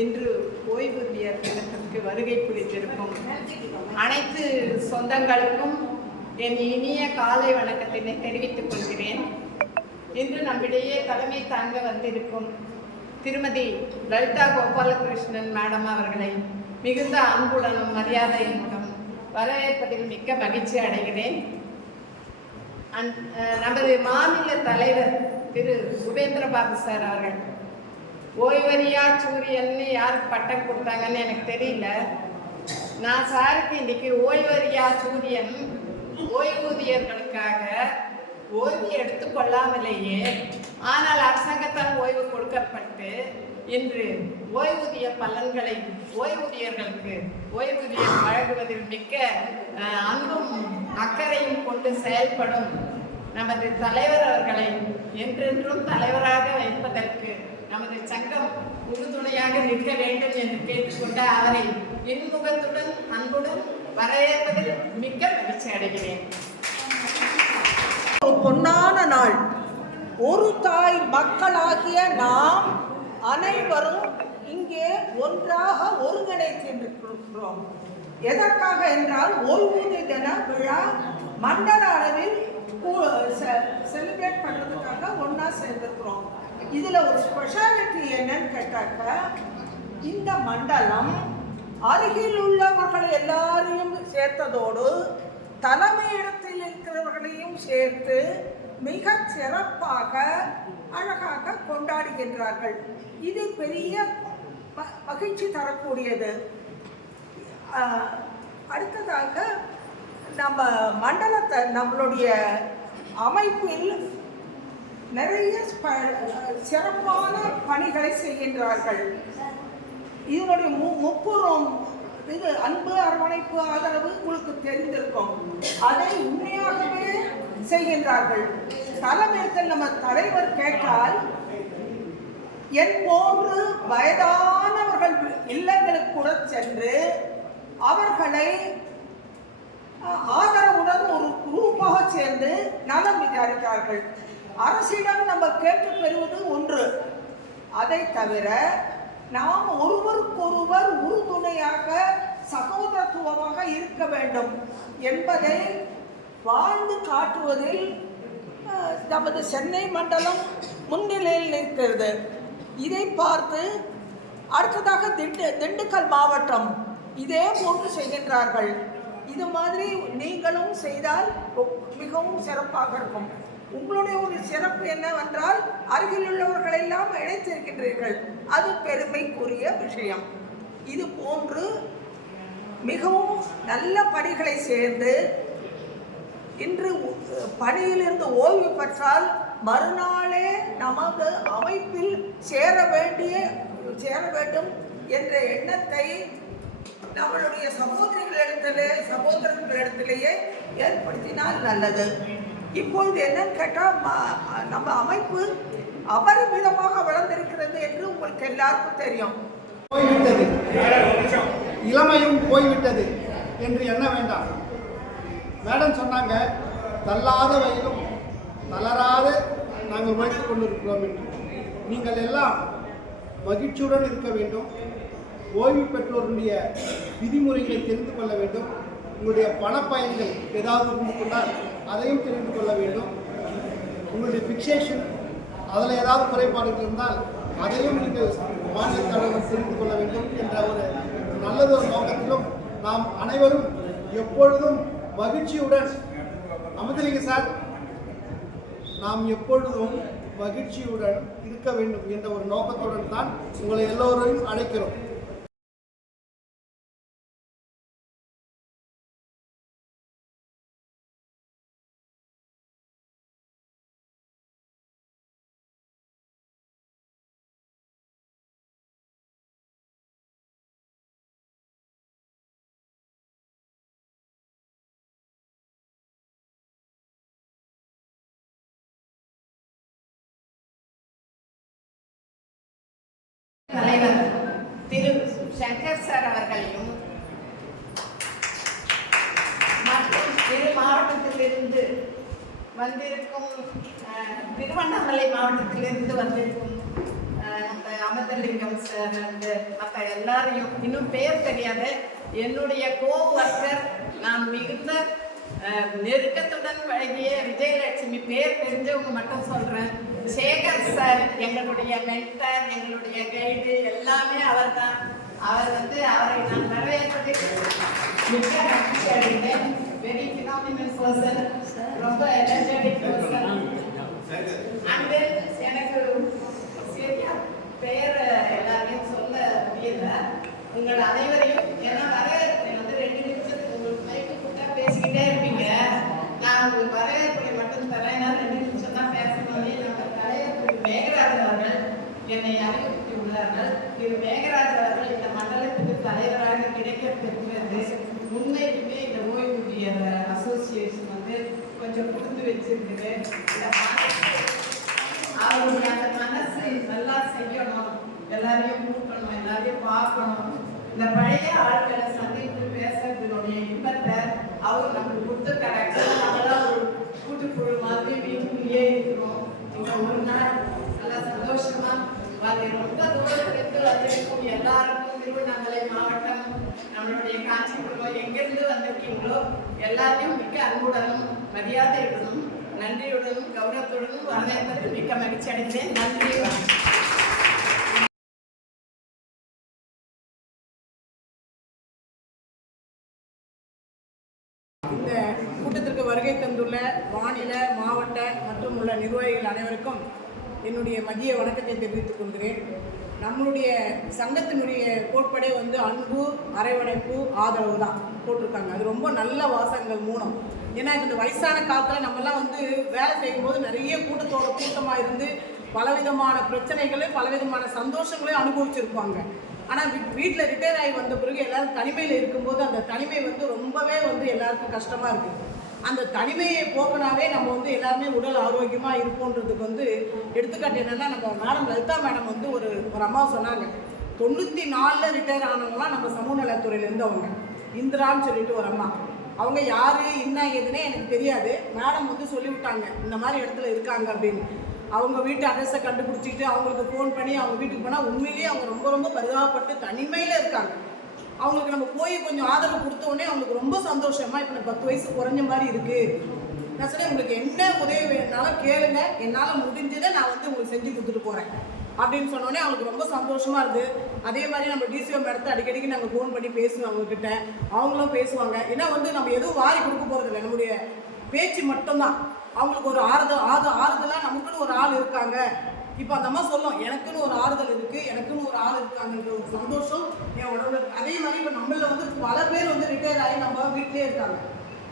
இன்று ஓய்வூதியர் தினத்திற்கு வருகை புரிந்திருக்கும் அனைத்து சொந்தங்களுக்கும் என் இனிய காலை வணக்கத்தினை தெரிவித்துக் கொள்கிறேன். இன்று நம்மிடையே தலைமை தாங்க வந்திருக்கும் திருமதி லலிதா கோபாலகிருஷ்ணன் மேடம் அவர்களை மிகுந்த அன்புடனும் மரியாதையுடனும் வரவேற்பதில் மிக்க மகிழ்ச்சி அடைகிறேன். நமது மாநில தலைவர் திரு சுபேந்திரபாபு சார் அவர்கள் ஓய்வறியா சூரியன்னு யாருக்கு பட்டம் கொடுத்தாங்கன்னு எனக்கு தெரியல. நான் சாருக்கு இன்னைக்கு ஓய்வறியா சூரியன் ஓய்வூதியர்களுக்காக ஓய்வு எடுத்துக்கொள்ளாமலேயே ஆனால் அரசாங்கத்தால் ஓய்வு கொடுக்கப்பட்டு இன்று ஓய்வூதிய பலன்களை ஓய்வூதியர்களுக்கு ஓய்வூதியம் வழங்குவதில் மிக்க அன்பும் அக்கறையும் கொண்டு செயல்படும் நமது தலைவர் அவர்களை என்றென்றும் தலைவராக வைப்பதற்கு நமது சங்கம் உறுதுணையாக நிற்க வேண்டும் என்று கேட்டுக்கொண்ட அவரை இன்முகத்துடன் அன்புடன் வரவேற்பதில் மிக்க மகிழ்ச்சி அடைகிறேன். பொன்னான நாள். ஒரு தாய் மக்களாகிய நாம் அனைவரும் இங்கே ஒன்றாக ஒருங்கிணைத்திருக்கிறோம். எதற்காக என்றால் ஓய்வூதிய தின விழா மண்டல அளவில் செலிப்ரேட் பண்ணுறதுக்காக ஒன்றா சேர்ந்துருக்கிறோம். இதில் ஒரு ஸ்பெஷாலிட்டி என்னன்னு கேட்டாக்க, இந்த மண்டலம் அருகில் உள்ளவர்கள் எல்லாரையும் சேர்த்ததோடு தலைமையிடத்தில் இருக்கிறவர்களையும் சேர்த்து மிக சிறப்பாக அழகாக கொண்டாடுகின்றார்கள். இது பெரிய மகிழ்ச்சி தரக்கூடியது. அடுத்ததாக நம்ம மண்டலத்தை நம்மளுடைய அமைப்பில் நிறைய சிறப்பான பணிகளை செய்கின்றார்கள். இதனுடைய முப்புறம் இது அன்பு, அரவணைப்பு, ஆதரவு உங்களுக்கு தெரிந்திருக்கும். அதை உண்மையாகவே செய்கின்றார்கள். தலைமையில் நம்ம தலைவர் கேட்டால் என் போன்று வயதானவர்கள் இல்லங்களுக்கு கூட சென்று அவர்களை ஆதரவுடன் ஒரு குரூப்பாக சேர்ந்து நலம் விசாரித்தார்கள். அரசிடம் நம்ம கேட்டு பெறுவது ஒன்று. அதை தவிர நாம் ஒருவருக்கொருவர் உறுதுணையாக சகோதரத்துவமாக இருக்க வேண்டும் என்பதை வாழ்ந்து காட்டுவதில் நமது சென்னை மண்டலம் முன்னிலையில் நிற்கிறது. இதை பார்த்து அடுத்ததாக திண்டுக்கல் மாவட்டம் இதே போன்று செய்கின்றார்கள். இது மாதிரி நீங்களும் செய்தால் மிகவும் சிறப்பாக இருக்கும். உங்களுடைய ஒரு சிறப்பு என்னவென்றால் அருகில் உள்ளவர்களெல்லாம் இணைத்திருக்கின்றீர்கள். அது பெருமைக்குரிய விஷயம். இது போன்று மிகவும் நல்ல பணிகளை சேர்ந்து இன்று பணியிலிருந்து ஓய்வு பெற்றால் மறுநாளே நமது அமைப்பில் சேர வேண்டும் என்ற எண்ணத்தை நம்மளுடைய சகோதரர்களிடத்திலேயே ஏற்படுத்தினால் நல்லது. இப்பொழுது என்னன்னு கேட்டால் நம்ம அமைப்பு அபரிமிதமாக வளர்ந்திருக்கிறது என்று உங்களுக்கு எல்லாருக்கும் தெரியும். போய்விட்டது, இளமையும் போய்விட்டது என்று எண்ண வேண்டாம். மேடம் சொன்னாங்க, தள்ளாத வயலும் தளராத நாங்கள் உழைத்துக் கொண்டிருக்கிறோம் என்று. நீங்கள் எல்லாம் மகிழ்ச்சியுடன் இருக்க வேண்டும். ஓய்வு பெற்றோருடைய விதிமுறைகளை தெரிந்து கொள்ள வேண்டும். உங்களுடைய பணப்பயன்கள் ஏதாவது இருந்து கொண்டால் அதையும் தெரிந்து கொள்ள வேண்டும். உங்களுடைய ஃபிக்சேஷன் அதில் ஏதாவது குறைபாடுகள் இருந்தால் அதையும் நீங்கள் மாநில தலைவர் தெரிந்து கொள்ள வேண்டும் என்ற ஒரு நல்லதொரு நோக்கத்திலும் நாம் அனைவரும் எப்பொழுதும் மகிழ்ச்சியுடன் அமுதலிங்க சார், நாம் எப்பொழுதும் மகிழ்ச்சியுடன் இருக்க வேண்டும் என்ற ஒரு நோக்கத்துடன் தான் உங்களை எல்லோரையும் அழைக்கிறோம். தலைவர் திரு சங்கர் சார் அவர்களையும் மற்றும் இரு மாவட்டத்திலிருந்து வந்திருக்கும் திருவண்ணாமலை மாவட்டத்திலிருந்து வந்திருக்கும் நம்ம அமிர்தலிங்கம் சார் மற்ற எல்லாரையும் இன்னும் பெயர் தெரியாத என்னுடைய கோவர்க்கர் நான் மிகுந்த நெருக்கத்துடன் பழகிய விஜயலட்சுமி பேர் தெரிஞ்சவங்க மட்டும் சொல்றேன். சேகர் சார் எங்களுடைய மென்டர், எங்களுடைய கைடு எல்லாமே அவர் தான். அவரை நான் வரவேற்பதற்கு மிக்க மகிழ்ச்சி அடைந்தேன். வெரி ஃபினாமினல் பர்சன், ரொம்ப எனர்ஜெட்டிக் பர்சன். அண்ட் எனக்கு சரியா பெயர் எல்லாரையும் சொல்ல முடியல. உங்கள் அனைவரையும் ஏன்னா வரவேற்பு 2 நிமிஷத்துக்கு உங்களுக்கு மைக்கு கூட்டா பேசிக்கிட்டே இருப்பீங்க. நான் உங்களுக்கு வரவேற்பை மட்டும் தரேன். ஏன்னா 2 நிமிஷம் தான் பேசணும்னே நம்ம தலைவர் மேகராஜ் அவர்கள் என்னை அறிவுறுத்தி உள்ளார்கள். திரு மேகராஜ் அவர்கள் இந்த மண்டலத்துக்கு தலைவராக கிடைக்க பெற்றது உண்மைக்குமே இந்த ஓய்வூதியர் அசோசியேஷன் கொஞ்சம் கொடுத்து வச்சிருக்குது. அவருடைய அந்த மனசு நல்லா செய்யணும், எல்லாரையும் கூட்டணும், எல்லாரையும் பார்க்கணும். இந்த பழைய ஆட்களை சந்தித்து பேசுறதுடைய இன்பத்தை அவர் நமக்கு கொடுத்து கரெக்டாக நம்மளாம் ஒரு கூட்டுக்குழு மாதிரி வீட்டுக்குள்ளேயே இருக்கிறோம். இங்க ஒரு நாள் நல்லா சந்தோஷமா ரொம்ப தூரத்திற்கு வந்திருக்கும் எல்லாருக்கும் திருவண்ணாமலை மாவட்டம், நம்மளுடைய காஞ்சிபுரம் எங்கிருந்து வந்திருக்கீங்களோ எல்லாத்தையும் மிக்க அன்புடனும் மரியாதையுடனும் நன்றியுடனும் கௌரவத்துடனும் வரவேற்பது மிக்க மகிழ்ச்சி அடைந்தேன். நன்றி. இந்த கூட்டத்திற்கு வருகை தந்துள்ள மாநில, மாவட்ட மற்றும் உள்ள நிர்வாகிகள் அனைவருக்கும் என்னுடைய மதிய வணக்கத்தை தெரிவித்துக் கொள்கிறேன். நம்மளுடைய சங்கத்தினுடைய கோட்படே அன்பு, அரவணைப்பு, ஆதரவு தான் போட்டிருக்காங்க. அது ரொம்ப நல்ல வாசகங்கள் மூலம். ஏன்னா இந்த வயசான காலத்தில் நம்மலாம் வேலை செய்யும்போது நிறைய கூட்டமாக இருந்து பலவிதமான பிரச்சனைகளையும் பலவிதமான சந்தோஷங்களையும் அனுபவிச்சிருப்பாங்க. ஆனால் வீட்டில் ரிட்டையர் ஆகி வந்த பிறகு எல்லாரும் தனிமையில் இருக்கும்போது அந்த தனிமை ரொம்பவே எல்லாருக்கும் கஷ்டமாக இருக்குது. அந்த தனிமையை போக்கினாவே நம்ம எல்லாருமே உடல் ஆரோக்கியமாக இருப்போன்றதுக்கு எடுத்துக்காட்டு என்னென்னா, நம்ம மேடம் லலிதா மேடம் ஒரு அம்மா சொன்னாங்க, 94 ரிட்டையர் ஆனவங்களாம் நம்ம சமூக நலத்துறையிலேருந்து அவங்க இந்திரான்னு சொல்லிட்டு ஒரு அம்மா. அவங்க யார் என்ன ஏதுன்னே எனக்கு தெரியாது. மேடம் சொல்லிவிட்டாங்க இந்த மாதிரி இடத்துல இருக்காங்க அப்படின்னு. அவங்க வீட்டு அட்ரஸை கண்டுபிடிச்சிட்டு அவங்களுக்கு ஃபோன் பண்ணி அவங்க வீட்டுக்கு போனால் உண்மையிலேயே அவங்க ரொம்ப ரொம்ப பரிதாபப்பட்டு தனிமையில் இருக்காங்க. அவங்களுக்கு நம்ம போய் கொஞ்சம் ஆதரவு கொடுத்தோடனே அவங்களுக்கு ரொம்ப சந்தோஷமா இப்போ 10 வயசு குறைஞ்ச மாதிரி இருக்குது. நான் சொன்னேன், உங்களுக்கு என்ன உதவி வேணுனாலும் கேளுங்க, என்னால் முடிஞ்சதை நான் உங்களுக்கு செஞ்சு கொடுத்துட்டு போகிறேன் அப்படின்னு சொன்னோடனே அவங்களுக்கு ரொம்ப சந்தோஷமாக இருக்குது. அதே மாதிரி நம்ம டிசிஓ மேடத்தை அடிக்கடிக்கு நாங்கள் ஃபோன் பண்ணி பேசுவோம் அவங்கக்கிட்ட, அவங்களும் பேசுவாங்க. ஏன்னா நம்ம எதுவும் வாரி கொடுக்க போகிறதில்ல, நம்முடைய பேச்சு மட்டும்தான். அவங்களுக்கு ஒரு ஆறுதலாக நமக்குன்னு ஒரு ஆள் இருக்காங்க. இப்போ அந்த அம்மா சொல்லும், எனக்குன்னு ஒரு ஆறுதல் இருக்குது, எனக்குன்னு ஒரு ஆள் இருக்காங்கன்ற ஒரு சந்தோஷம் என் உடம்புல இருக்குது. அதே மாதிரி இப்போ நம்மள பல பேர் ரிட்டையர் ஆகி நம்ம வீட்டிலே இருக்காங்க.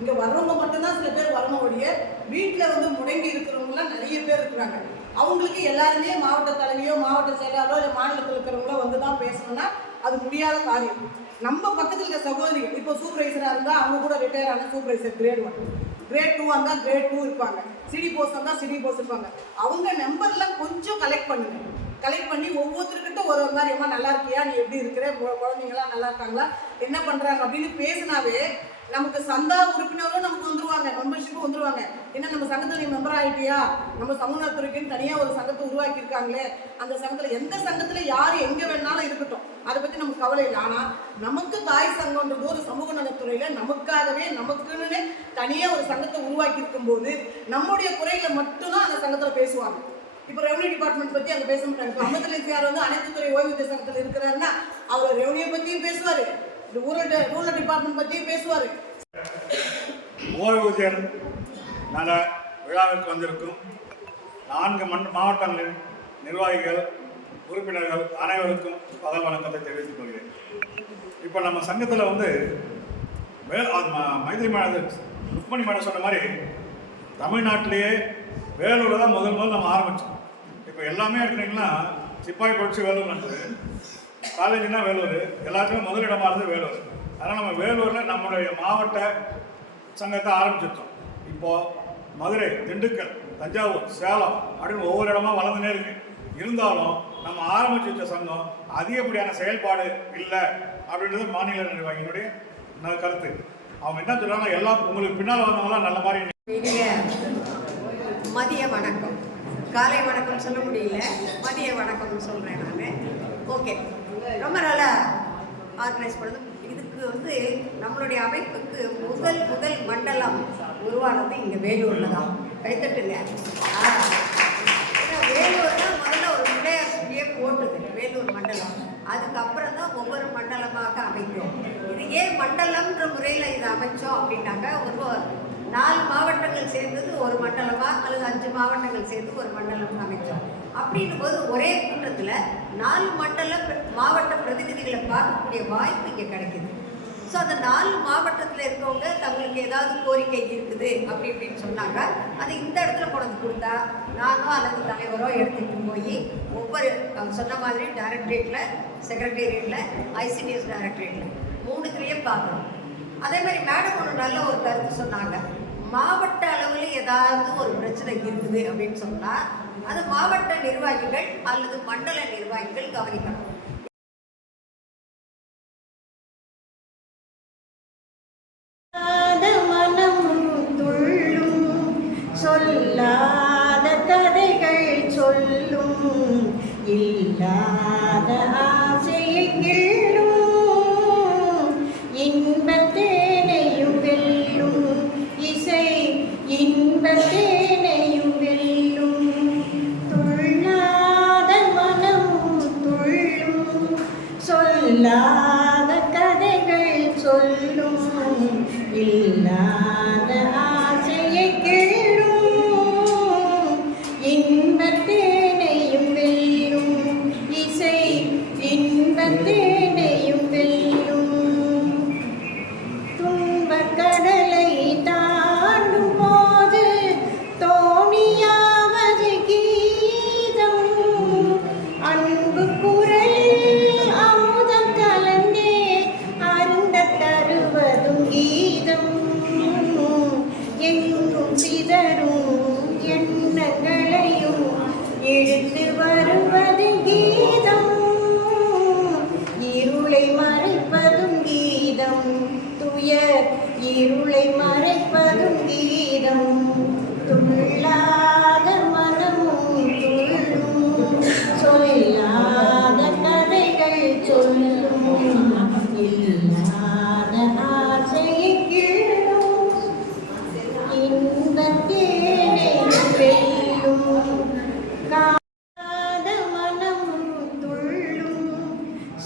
இங்கே வர்றவங்க மட்டும்தான் சில பேர் வரணும் ஒழிய வீட்டில் முடங்கி இருக்கிறவங்களாம் நிறைய பேர் இருக்கிறாங்க. அவங்களுக்கு எல்லாருமே மாவட்ட தலைவியோ மாவட்ட செயலாளரோ இல்லை மாநிலத்தில் இருக்கிறவங்களோ தான் பேசணும்னா அது முடியாத காரியம். நம்ம பக்கத்தில் இருக்க சகோதரிகள் இப்போ சூப்பர்வைசராக இருந்தால் அவங்க கூட ரிட்டையர் ஆன சூப்பர்வைசர் கிரேட் 1, கிரேட் 2 இருந்தால் கிரேட் 2 இருப்பாங்க, சிடி போஸ்ட் இருந்தால் சிடி போஸ்ட் இருப்பாங்க. அவங்க நம்பர்லாம் கொஞ்சம் கலெக்ட் பண்ணுங்க. கலெக்ட் பண்ணி ஒவ்வொருத்தருக்கிட்ட ஒரு மாதிரி, அம்மா நல்லா இருக்கியா, நீ எப்படி இருக்கிற, குழந்தைங்களாம் நல்லா இருக்காங்களா, என்ன பண்ணுறாங்க அப்படின்னு பேசினாவே நமக்கு சந்தா உறுப்பினரும் நமக்கு வந்துருவாங்க, மெம்பர்ஷிப்பும் வந்துருவாங்க. ஏன்னா நம்ம சங்கத்தில் நீ மெம்பர் ஆகிட்டியா, நம்ம சமூக நலத்துறைக்குன்னு தனியாக ஒரு சங்கத்தை உருவாக்கியிருக்காங்களே, அந்த சங்கத்தில் எந்த சங்கத்தில் யார் எங்கே வேணாலும் இருக்கட்டும், அதை பற்றி நமக்கு கவலை இல்லை. ஆனால் நமக்கு தாய் சங்கம்ன்றது ஒரு சமூக நலத்துறையில் நமக்காகவே நமக்குன்னு தனியாக ஒரு சங்கத்தை உருவாக்கி இருக்கும்போது நம்முடைய குறைகளை மட்டும்தான் அந்த சங்கத்தில் பேசுவாங்க. இப்போ ரெவன்யூ டிபார்ட்மெண்ட் பற்றி அங்கே பேச மாட்டாங்க. இப்போ அமிர்தலிங்கம் அனைத்து துறை ஓய்வூதிய சங்கத்தில் இருக்கிறாருன்னா அவர் ரெவன்யூ பற்றியும் பேசுவார், ரூரல் டிபார்ட்மெண்ட் பற்றியும் பேசுவார். ஓய்வூதியர் நல விழாவிற்கு வந்திருக்கும் 4 மாவட்டங்களின் நிர்வாகிகள் உறுப்பினர்கள் அனைவருக்கும் பகல் வணக்கத்தை தெரிவித்துக் கொள்கிறேன். இப்போ நம்ம சங்கத்தில் வந்து மைத்திரி மேடம் ருக்மணி மேடம் சொன்ன மாதிரி தமிழ்நாட்டிலேயே வேலூரில் தான் முதல் நம்ம ஆரம்பித்தோம். இப்போ எல்லாமே எடுத்துட்டிங்கன்னா சிப்பாய் புரட்சி வேலூர் நடந்தது, காலேஜ்னா வேலூர், எல்லாத்துக்குமே முதலிடமாக இருந்தது வேலூர். அதனால் நம்ம வேலூரில் நம்மளுடைய மாவட்ட சங்கத்தை ஆரம்பிச்சிருக்கோம். இப்போது மதுரை, திண்டுக்கல், தஞ்சாவூர், சேலம் அப்படின்னு ஒவ்வொரு இடமா வளர்ந்துனே இருக்கு. இருந்தாலும் நம்ம ஆரம்பிச்சு வச்ச சங்கம் அதிகப்படியான செயல்பாடு இல்லை அப்படின்றது மாநில நிர்வாகியினுடைய கருத்து. அவங்க என்ன சொல்றாங்க, எல்லாம் உங்களுக்கு பின்னால் வந்தவங்களாம் நல்ல மாதிரி. இனிய மதிய வணக்கம், காலை வணக்கம் சொல்ல முடியல, மதிய வணக்கம்னு சொல்கிறேன் நான். ஓகே, ரொம்ப நல்லா ஆர்கனைஸ் பண்ணுது. இதுக்கு வந்து நம்மளுடைய அமைப்புக்கு முதல் மண்டலம் உருவானது இங்கே வேலூரில் தான். கைத்தட்டுங்க. ஏன்னா வேலூர் தான் முதல்ல ஒரு பிள்ளையார் சுற்றியே போட்டுது வேலூர் மண்டலம். அதுக்கப்புறம் தான் ஒவ்வொரு மண்டலமாக அமைக்கும். இது ஏன் மண்டலம்ன்ற முறையில் இதை அமைச்சோம் அப்படின்னாக்க, ஒரு 4 மாவட்டங்கள் சேர்ந்தது ஒரு மண்டலமாக அல்லது 5 மாவட்டங்கள் சேர்ந்து ஒரு மண்டலம் அமைச்சோம். அப்படின்னும் போது ஒரே கூட்டத்தில் 4 மாவட்ட பிரதிநிதிகளை பார்க்கக்கூடிய வாய்ப்பு இங்கே கிடைக்குது. ஸோ அந்த 4 மாவட்டத்தில் இருக்கவங்க தங்களுக்கு ஏதாவது கோரிக்கை இருக்குது இப்படின்னு சொன்னாங்க, அது இந்த இடத்துல கொண்டு கொடுத்தா நானோ அல்லது தலைவரோ எடுத்துகிட்டு போய் ஒவ்வொரு சொன்ன மாதிரி டைரக்டரேட்டில், செக்ரட்டேரியட்டில், ஐசிடிஎஸ் டைரக்டரேட்டில் 3த்துலேயும் பார்க்குறோம். அதே மாதிரி மேடம் ஒரு நல்ல ஒரு கருத்து சொன்னாங்க, மாவட்ட அளவில் ஏதாவது ஒரு பிரச்சனை இருக்குது அப்படின்னு சொன்னால் அது மாவட்ட நிர்வாகிகள் அல்லது மண்டல நிர்வாகிகள் கவனிக்கணும். சொல்லாத கதைகள் சொல்லும், இல்லாத ஆசையை கிள்ளும், இன்பத்தேனையும் வெல்லும் இசை, இன்பத்தேனையும் வெல்லும், துள்ளாத மனமும் துள்ளும், சொல்லாத கதைகள் சொல்லும், இல்லாத ஆசையை கிள்ளும், இன்பத்தேனையும் வெல்லும் இசை, இன்பத்தேனையும் வெல்லும். துன்பக் கடலை தாண்டும் போது தோணியாவது கீதம், அன்பு குரலில் அமுதம் கலந்தே அருந்த தருவதும் கீதம், எங்கும் சிதறும் எண்ணங்களையும் இழுத்து வருவது கீதம், இருளை மறைப்பதும் கீதம், துயர் இருளை மறைப்பதும் கீதம், துள்ளாத மனமும் துள்ளும், சொல்லாத கதைகள் சொல்லும், இல்லாத ஆசையை கிள்ளும், இன்பத்தேனை வெல்லும், காத மனமும் துள்ளும்,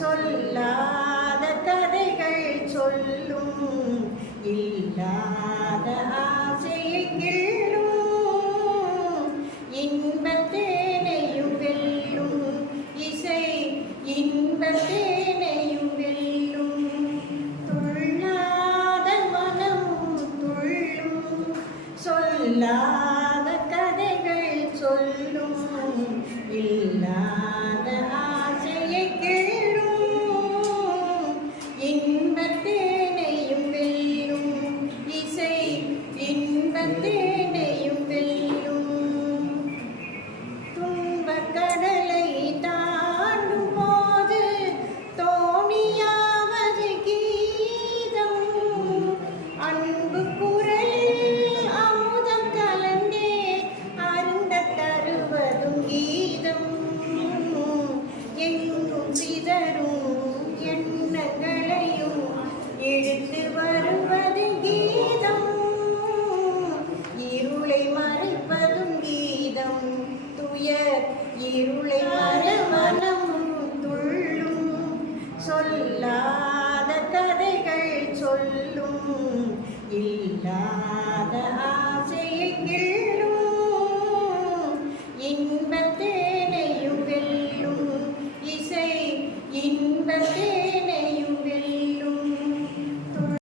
சொல்லாத கதைகள் சொல்லும், இல்லாத ஆசையை கிள்ளும், இன்பத்தேனையும் வெல்லும் இசை, இன்பத்தேனையும் வெல்லும், துள்ளாத மனமும் துள்ளும், சொல்லாத கதைகள் சொல்லும், இல்லாத ஆசையை கிள்ளும், இன்பத்தேனையும் வெல்லும் இசை, இன்பத்தேனையும் வெல்லும். துன்பக் கடலை தாண்டும் போது தோணியாவது கீதம், அன்பு குரலில் அமுதம் கலந்தே அருந்த தருவதும் கீதம், எங்கும் சிதறும் எண்ணங்களையும் இழுத்து வருவது கீதம், இருளை மறைப்பதும் கீதம், துயர் இருளை மனமும் துள்ளும், சொல்லாத கதைகள் சொல்லும், இல்லாத